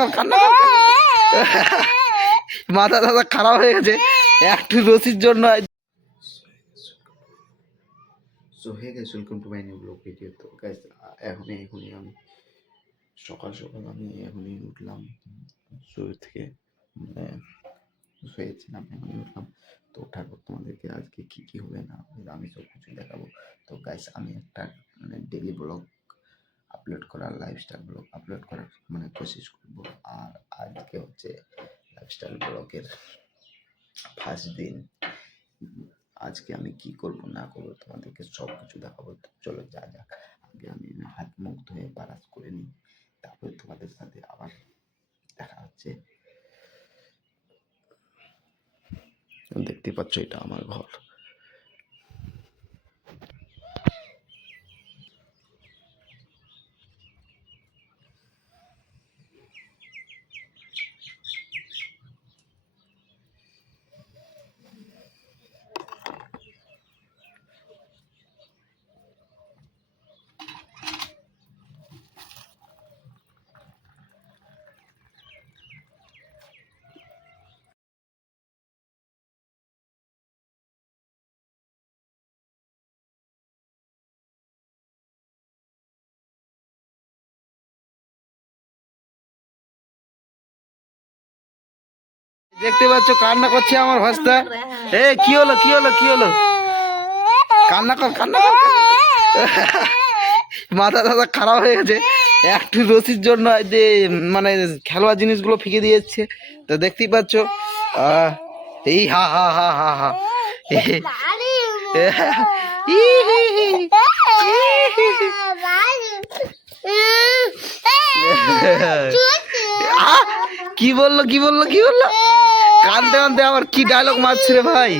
কর কান্না কর মাথা দাদা খারাপ হয়ে গেছে একটু রসির জন্য। So hey guys, welcome to my new vlog video. তো গাইস এখনই আমি সকাল আমি এখনই উঠলাম শুয়ে থেকে, মানে শুয়েছিলাম, এখনই উঠলাম। তো ওঠার পর তোমাদেরকে আজকে কী কী হবে না হবে আমি সব কিছু দেখাবো। তো গাইস আমি একটা মানে ডেলি ব্লগ আপলোড করার, লাইফস্টাইল ব্লগ আপলোড করার মানে কোশিশ করবো। আর আজকে হচ্ছে লাইফস্টাইল ব্লগের ফার্স্ট দিন। আজকে আমি কি করব না করবো তোমাদেরকে সব কিছু দেখাবো। চলো যা যাক, আগে আমি হাত মুখ ধুয়ে ব্রাশ করে নিই, তারপরে তোমাদের সাথে আবার দেখা হচ্ছে। দেখতে পাচ্ছ এটা আমার ঘর। দেখতে পাচ্ছ কান্না করছে আমার ভাস্তা। এ কি হলো কি হলো কি হলো? কান্না কর কান্না কর মাথা দাদা খারাপ হয়ে গেছে একটু রসির জন্য, যে মানে খেলোয়াড় জিনিসগুলো ফিকে দিয়েছে। তো দেখতেই পাচ্ছ এই হা হা হা হা হা কি বললো কি বললো কি বললো? কানতে কানতে আবার কি ডায়লগ মারছে রে ভাই।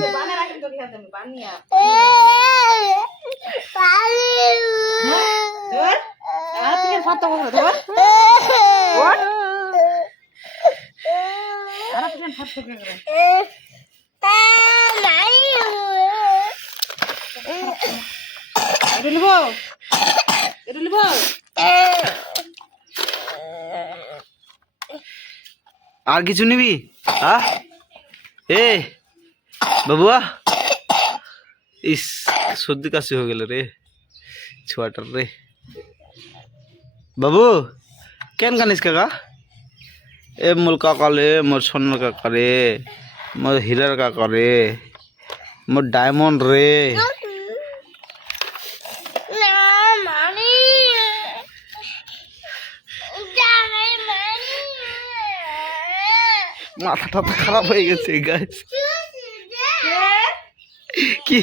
আর কিছু নিবি? এ বাবুয়া, ইস সর্দি কাশি হয়ে গেল রে ছুয়াটার রে। বাবু কেন কানিস কাকা? এ মোর কাকা রে, মোর স্বর্ণ কাকা রে, মোর হীরার কাকা রে, মোর ডায়মন্ড রে। মাথাটা তো খারাপ হয়ে গেছে গাইস। কি